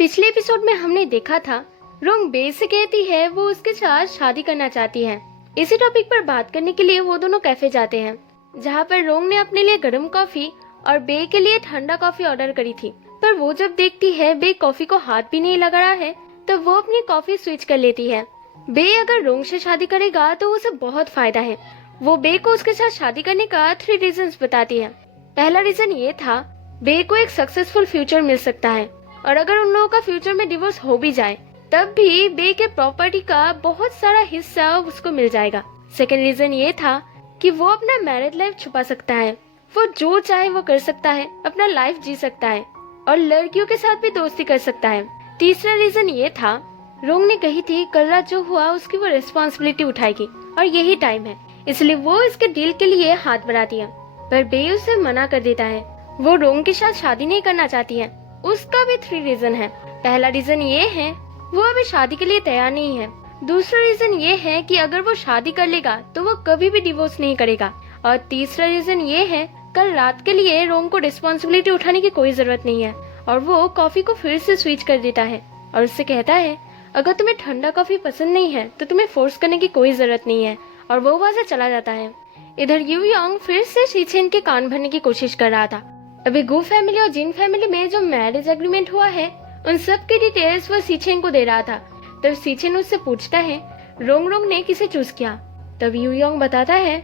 पिछले एपिसोड में हमने देखा था रोंग बे से कहती है वो उसके साथ शादी करना चाहती है। इसी टॉपिक पर बात करने के लिए वो दोनों कैफे जाते हैं, जहाँ पर रोंग ने अपने लिए गर्म कॉफी और बे के लिए ठंडा कॉफी ऑर्डर करी थी। पर वो जब देखती है बे कॉफी को हाथ भी नहीं लगा रहा है, तो वो अपनी कॉफी स्विच कर लेती है। बे अगर रोंग से शादी करेगा तो उसे बहुत फायदा है। वो बे को उसके साथ शादी करने का 3 रीजंस बताती है। पहला रीजन ये था, बे को एक सक्सेसफुल फ्यूचर मिल सकता है, और अगर उन लोगों का फ्यूचर में डिवोर्स हो भी जाए तब भी बे के प्रॉपर्टी का बहुत सारा हिस्सा उसको मिल जाएगा। सेकंड रीजन ये था कि वो अपना मैरिड लाइफ छुपा सकता है, वो जो चाहे वो कर सकता है, अपना लाइफ जी सकता है और लड़कियों के साथ भी दोस्ती कर सकता है। तीसरा रीजन ये था, रोंग ने कही थी कल रात जो हुआ उसकी वो रिस्पॉन्सिबिलिटी उठाएगी और यही टाइम है, इसलिए वो इसके डील के लिए हाथ बढ़ाती है। पर बे उसे मना कर देता है। वो रोंग के साथ शादी नहीं करना चाहती है। उसका भी 3 रीजन है। पहला रीजन ये है, वो अभी शादी के लिए तैयार नहीं है। दूसरा रीजन ये है कि अगर वो शादी कर लेगा तो वो कभी भी डिवोर्स नहीं करेगा। और तीसरा रीजन ये है, कल रात के लिए रोंग को रिस्पॉन्सिबिलिटी उठाने की कोई जरूरत नहीं है। और वो कॉफी को फिर से स्विच कर देता है और उससे कहता है अगर तुम्हें ठंडा कॉफी पसंद नहीं है तो तुम्हें फोर्स करने की कोई जरूरत नहीं है, और वो वहां से चला जाता है। इधर यू योंग फिर से शीचेन के कान भरने की कोशिश कर रहा था। अभी गु फैमिली और जिन फैमिली में जो मैरिज एग्रीमेंट हुआ है उन सब की डिटेल्स वो सीचेन को दे रहा था। तब सीचेन उससे पूछता है रोंग रोंग ने किसे चूज किया। तब यू योंग बताता है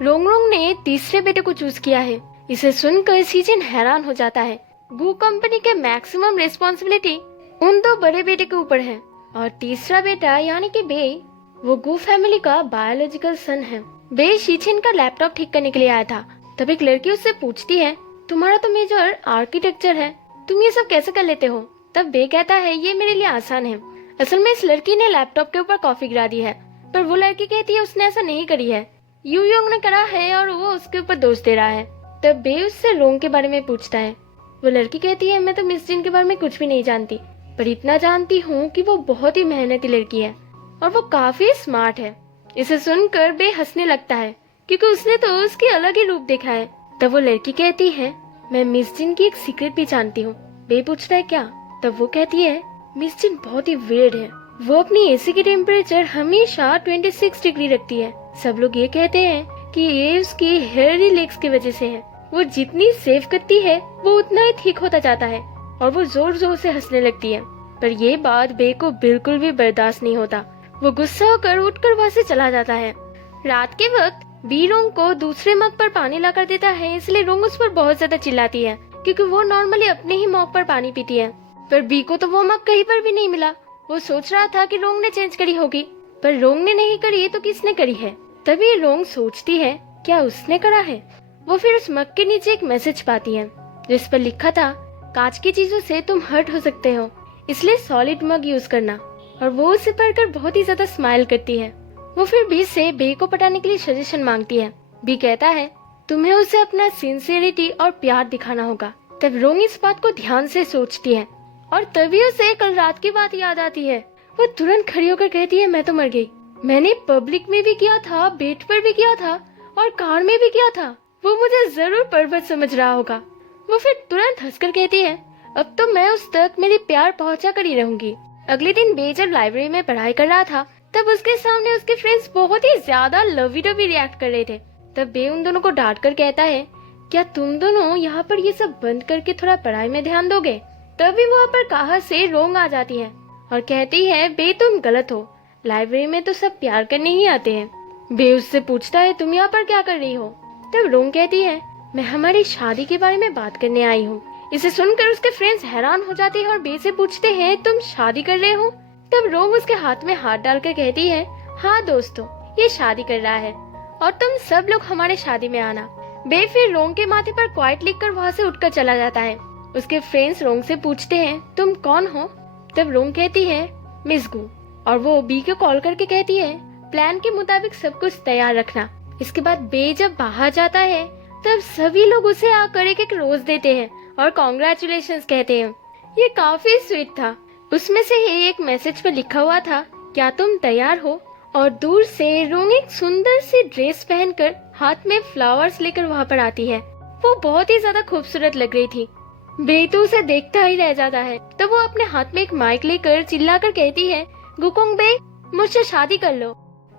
रोंग रोंग ने तीसरे बेटे को चूज किया है। इसे सुनकर सीचेन हैरान हो जाता है। गु कंपनी के मैक्सिमम रिस्पॉन्सिबिलिटी उन 2 बड़े बेटे के ऊपर है, और तीसरा बेटा यानी कि बे, वो गु फैमिली का बायोलॉजिकल सन है। बे शीचेन का लैपटॉप ठीक करने के लिए आया था। तब एक लड़की उससे पूछती है तुम्हारा तो मेजर आर्किटेक्चर है, तुम ये सब कैसे कर लेते हो। तब बे कहता है ये मेरे लिए आसान है, असल में इस लड़की ने लैपटॉप के ऊपर कॉफी गिरा दी है। पर वो लड़की कहती है उसने ऐसा नहीं करी है, यू योंग ने करा है और वो उसके ऊपर दोष दे रहा है। तब बे उससे रोंग के बारे में पूछता है। वो लड़की कहती है मैं तो मिस जिन के बारे में कुछ भी नहीं जानती, पर इतना जानती हूँ कि वो बहुत ही मेहनती लड़की है और वो काफी स्मार्ट है। इसे सुनकर बे हंसने लगता है क्योंकि उसने तो उसकी अलग ही रूप देखा है। तब वो लड़की कहती है मैं मिस जिन की एक सीक्रेट भी जानती हूँ। बे पूछता है क्या। तब वो कहती है मिस जिन बहुत ही वियर्ड है, वो अपनी एसी की टेम्परेचर हमेशा 26 डिग्री रखती है। सब लोग ये कहते हैं कि ये उसकी हेयरी लेग्स की वजह से है। वो जितनी सेव करती है वो उतना ही ठीक होता जाता है, और वो जोर जोर से हंसने लगती है। पर ये बात बे को बिल्कुल भी बर्दाश्त नहीं होता। वो गुस्सा होकर उठकर वहाँ से चला जाता है। रात के वक्त बी रोंग को दूसरे मग पर पानी लाकर देता है, इसलिए रोंग उस पर बहुत ज्यादा चिल्लाती है क्योंकि वो नॉर्मली अपने ही मग पर पानी पीती है। पर बी को तो वो मग कहीं पर भी नहीं मिला। वो सोच रहा था कि रोंग ने चेंज करी होगी, पर रोंग ने नहीं करी तो किसने करी है। तभी रोंग सोचती है क्या उसने करा है। वो फिर उस मग के नीचे एक मैसेज पाती है जिस पर लिखा था कांच की चीजों से तुम हर्ट हो सकते हो, इसलिए सॉलिड मग यूज करना। और वो उसे पढ़कर बहुत ही ज्यादा स्माइल करती है। वो फिर बी से बे को पटाने के लिए सजेशन मांगती है। बी कहता है तुम्हें उसे अपना सिंसियरिटी और प्यार दिखाना होगा। तब रोंग इस बात को ध्यान से सोचती है और तभी उसे कल रात की बात याद आती है। वो तुरंत खड़ी होकर कहती है मैं तो मर गई, मैंने पब्लिक में भी किया था, बेड पर भी किया था और कार में भी किया था, वो मुझे जरूर पर्वत समझ रहा होगा। वो फिर तुरंत हंसकर कहती है अब तो मैं उस तक मेरी प्यार पहुंचा कर ही रहूंगी। अगले दिन बे जब लाइब्रेरी में पढ़ाई कर रहा था तब उसके सामने उसके फ्रेंड्स बहुत ही ज्यादा लवी डवी रिएक्ट कर रहे थे। तब बे उन दोनों को डांट कर कहता है क्या तुम दोनों यहाँ पर ये सब बंद करके थोड़ा पढ़ाई में ध्यान दोगे। तभी वहाँ पर कहा से रोंग आ जाती है और कहती है बे तुम गलत हो, लाइब्रेरी में तो सब प्यार करने ही आते हैं। बे उससे पूछता है तुम यहाँ पर क्या कर रही हो। तब रोंग कहती है मैं हमारी शादी के बारे में बात करने आई हूँ। इसे सुनकर उसके फ्रेंड्स हैरान हो जाते हैं और बे से पूछते हैं तुम शादी कर रहे हो। तब रोंग उसके हाथ में हाथ डालकर कहती है हाँ दोस्तों, ये शादी कर रहा है और तुम सब लोग हमारे शादी में आना। बे फिर रोंग के माथे पर क्वाइट लिखकर वहाँ से उठकर चला जाता है। उसके फ्रेंड्स रोंग से पूछते हैं तुम कौन हो। तब रोंग कहती है मिस गु, और वो बी को कॉल करके कहती है प्लान के मुताबिक सब कुछ तैयार रखना। इसके बाद बे जब बाहर जाता है तब सभी लोग उसे आकर एक रोज देते हैं और कॉन्ग्रेचुलेशंस कहते हैं। ये काफी स्वीट था। उसमें से एक मैसेज पर लिखा हुआ था क्या तुम तैयार हो, और दूर से रोंग एक सुंदर सी ड्रेस पहनकर हाथ में फ्लावर्स लेकर वहाँ पर आती है। वो बहुत ही ज्यादा खूबसूरत लग रही थी। बे तो उसे देखता ही रह जाता है। तब वो अपने हाथ में एक माइक लेकर चिल्लाकर कहती है, गुकोंग बे, मुझसे शादी कर लो।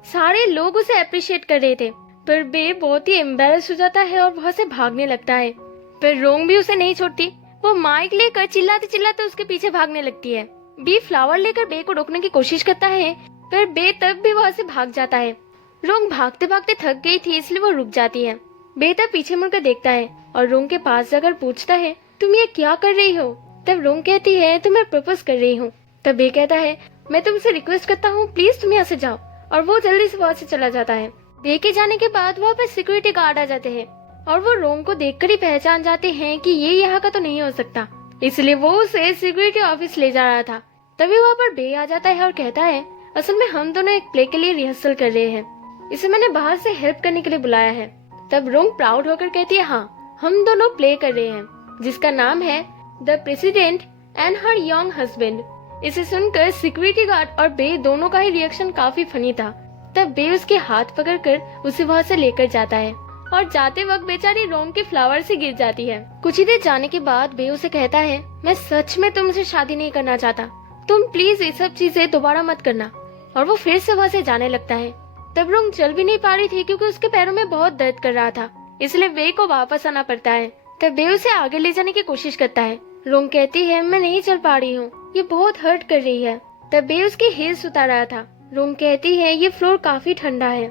सारे लोग उसे अप्रिशिएट कर रहे थे, पर बे बहुत ही एम्बेरस हो जाता है और वहाँ से भागने लगता है। पर रोंग भी उसे नहीं छोड़ती। वो माइक लेकर चिल्लाते चिल्लाते उसके पीछे भागने लगती है। बी फ्लावर लेकर बे को रोकने की कोशिश करता है, पर बे तब भी वहाँ से भाग जाता है। रोंग भागते भागते थक गई थी, इसलिए वो रुक जाती है। बे तब पीछे मुड़कर देखता है और रोंग के पास जाकर पूछता है, तुम ये क्या कर रही हो? तब रोंग कहती है, तुम्हें प्रपोज कर रही हूँ। तब बे कहता है, मैं तुमसे रिक्वेस्ट करता हूँ, प्लीज तुम यहाँ से जाओ। और वो जल्दी से वहाँ से चला जाता है। बे के जाने के बाद वहाँ पर सिक्योरिटी गार्ड आ जाते हैं और वो रोंग को देखकर ही पहचान जाते हैं कि ये यहाँ का तो नहीं हो सकता, इसलिए वो उसे सिक्योरिटी ऑफिस ले जा रहा था। तभी वहाँ पर बे आ जाता है और कहता है, असल में हम दोनों एक प्ले के लिए रिहर्सल कर रहे हैं, इसे मैंने बाहर से हेल्प करने के लिए बुलाया है। तब रोंग प्राउड होकर कहती है, हाँ, हम दोनों प्ले कर रहे हैं जिसका नाम है the president and her young husband. इसे सुनकर सिक्योरिटी गार्ड और बे दोनों का ही रिएक्शन काफी फनी था। तब बे उसके हाथ पकड़कर उसे वहाँ से लेकर जाता है और जाते वक्त बेचारी रोंग के फ्लावर से गिर जाती है। कुछ ही देर जाने के बाद बे उसे कहता है, मैं सच में तुमसे शादी नहीं करना चाहता, तुम प्लीज ये सब चीजें दोबारा मत करना। और वो फिर से वहाँ से जाने लगता है। तब रोंग चल भी नहीं पा रही थी क्योंकि उसके पैरों में बहुत दर्द कर रहा था, इसलिए बे को वापस आना पड़ता है। तब बे उसे आगे ले जाने की कोशिश करता है। रोंग कहती है, मैं नहीं चल पा रही हूँ, ये बहुत हर्ट कर रही है। तब बे उसकी हील्स उतार रहा था। रोंग कहती है, ये फ्लोर काफी ठंडा है।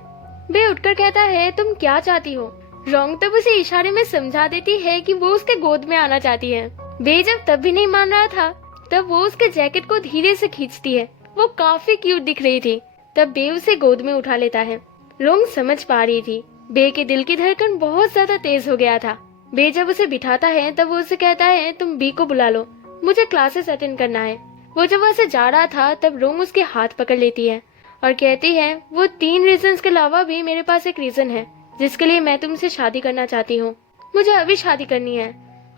बे उठकर कहता है, तुम क्या चाहती हो? रोंग तब उसे इशारे में समझा देती है कि वो उसके गोद में आना चाहती है। बे जब तब भी नहीं मान रहा था, तब वो उसके जैकेट को धीरे से खींचती है। वो काफी क्यूट दिख रही थी। तब बे उसे गोद में उठा लेता है। रोंग समझ पा रही थी बे के दिल की धड़कन बहुत ज्यादा तेज हो गया था। बे जब उसे बिठाता है तब वो उसे कहता है, तुम बी को बुला लो, मुझे क्लासेस अटेंड करना है। वो जब वहाँ से जा रहा था तब रोंग उसके हाथ पकड़ लेती है और कहती है, वो 3 रीजंस के अलावा भी मेरे पास एक रीजन है जिसके लिए मैं तुमसे शादी करना चाहती हूँ। मुझे अभी शादी करनी है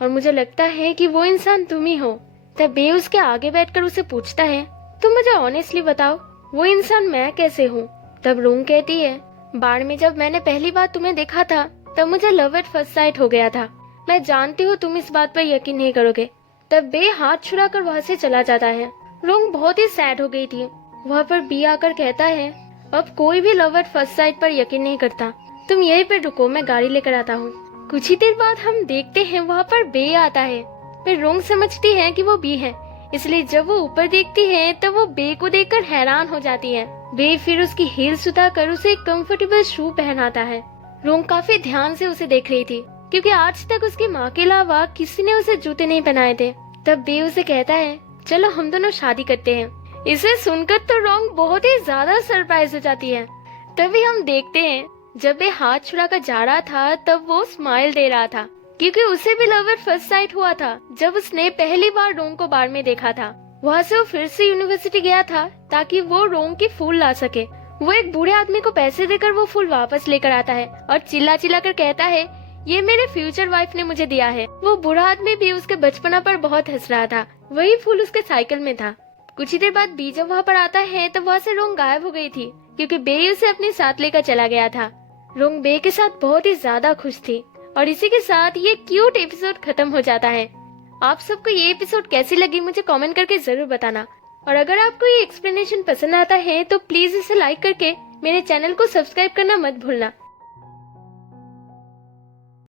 और मुझे लगता है कि वो इंसान तुम ही हो। तब बे उसके आगे बैठकर उसे पूछता है, तुम मुझे ऑनेस्टली बताओ, वो इंसान मैं कैसे हूँ? तब रोंग कहती है, बाढ़ में जब मैंने पहली बार तुम्हें देखा था तब मुझे लव एट फर्स्ट साइट हो गया था। मैं जानती हूँ तुम इस बात पर यकीन नहीं करोगे। तब बे हाथ छुड़ाकर वहाँ से चला जाता है। रोंग बहुत ही सैड हो गई थी। वहाँ पर बी आकर कहता है, अब कोई भी लव एट फर्स्ट साइट पर यकीन नहीं करता, तुम यहीं पर रुको, मैं गाड़ी लेकर आता हूँ। कुछ ही देर बाद हम देखते हैं वहाँ पर बे आता है। फिर रोंग समझती है कि वो बी है, इसलिए जब वो ऊपर देखती है तब वो बे को देखकर हैरान हो जाती है। बे फिर उसकी हील्स उतारकर उसे एक कंफर्टेबल शू पहनाता है। रोंग काफी ध्यान से उसे देख रही थी क्योंकि आज तक उसकी माँ के अलावा किसी ने उसे जूते नहीं पहनाए थे। तब बे उसे कहता है, चलो हम दोनों शादी करते हैं। इसे सुनकर तो रोंग बहुत ही ज्यादा सरप्राइज हो जाती है। तभी हम देखते हैं जब बे हाथ छुड़ाकर जा रहा था तब वो स्माइल दे रहा था क्योंकि उसे भी लव एट फर्स्ट साइट हुआ था जब उसने पहली बार रोंग को बार में देखा था। वहाँ से वो फिर से यूनिवर्सिटी गया था ताकि वो रोंग की फूल ला सके। वो एक बूढ़े आदमी को पैसे देकर वो फूल वापस लेकर आता है और चिल्ला चिल्ला कर कहता है, ये मेरे फ्यूचर वाइफ ने मुझे दिया है। वो बूढ़ा आदमी भी उसके बचपना पर बहुत हंस रहा था। वही फूल उसके साइकिल में था। कुछ ही देर बाद बी जब वहाँ पर आता है तब वहाँ से रोंग गायब हो गई थी क्योंकि बे उसे अपने साथ लेकर चला गया था। रोंग बे के साथ बहुत ही ज्यादा खुश थी और इसी के साथ ये क्यूट एपिसोड खत्म हो जाता है। आप सबको ये एपिसोड कैसी लगी मुझे कमेंट करके जरूर बताना और अगर आपको ये एक्सप्लेनेशन पसंद आता है तो प्लीज इसे लाइक करके मेरे चैनल को सब्सक्राइब करना मत भूलना।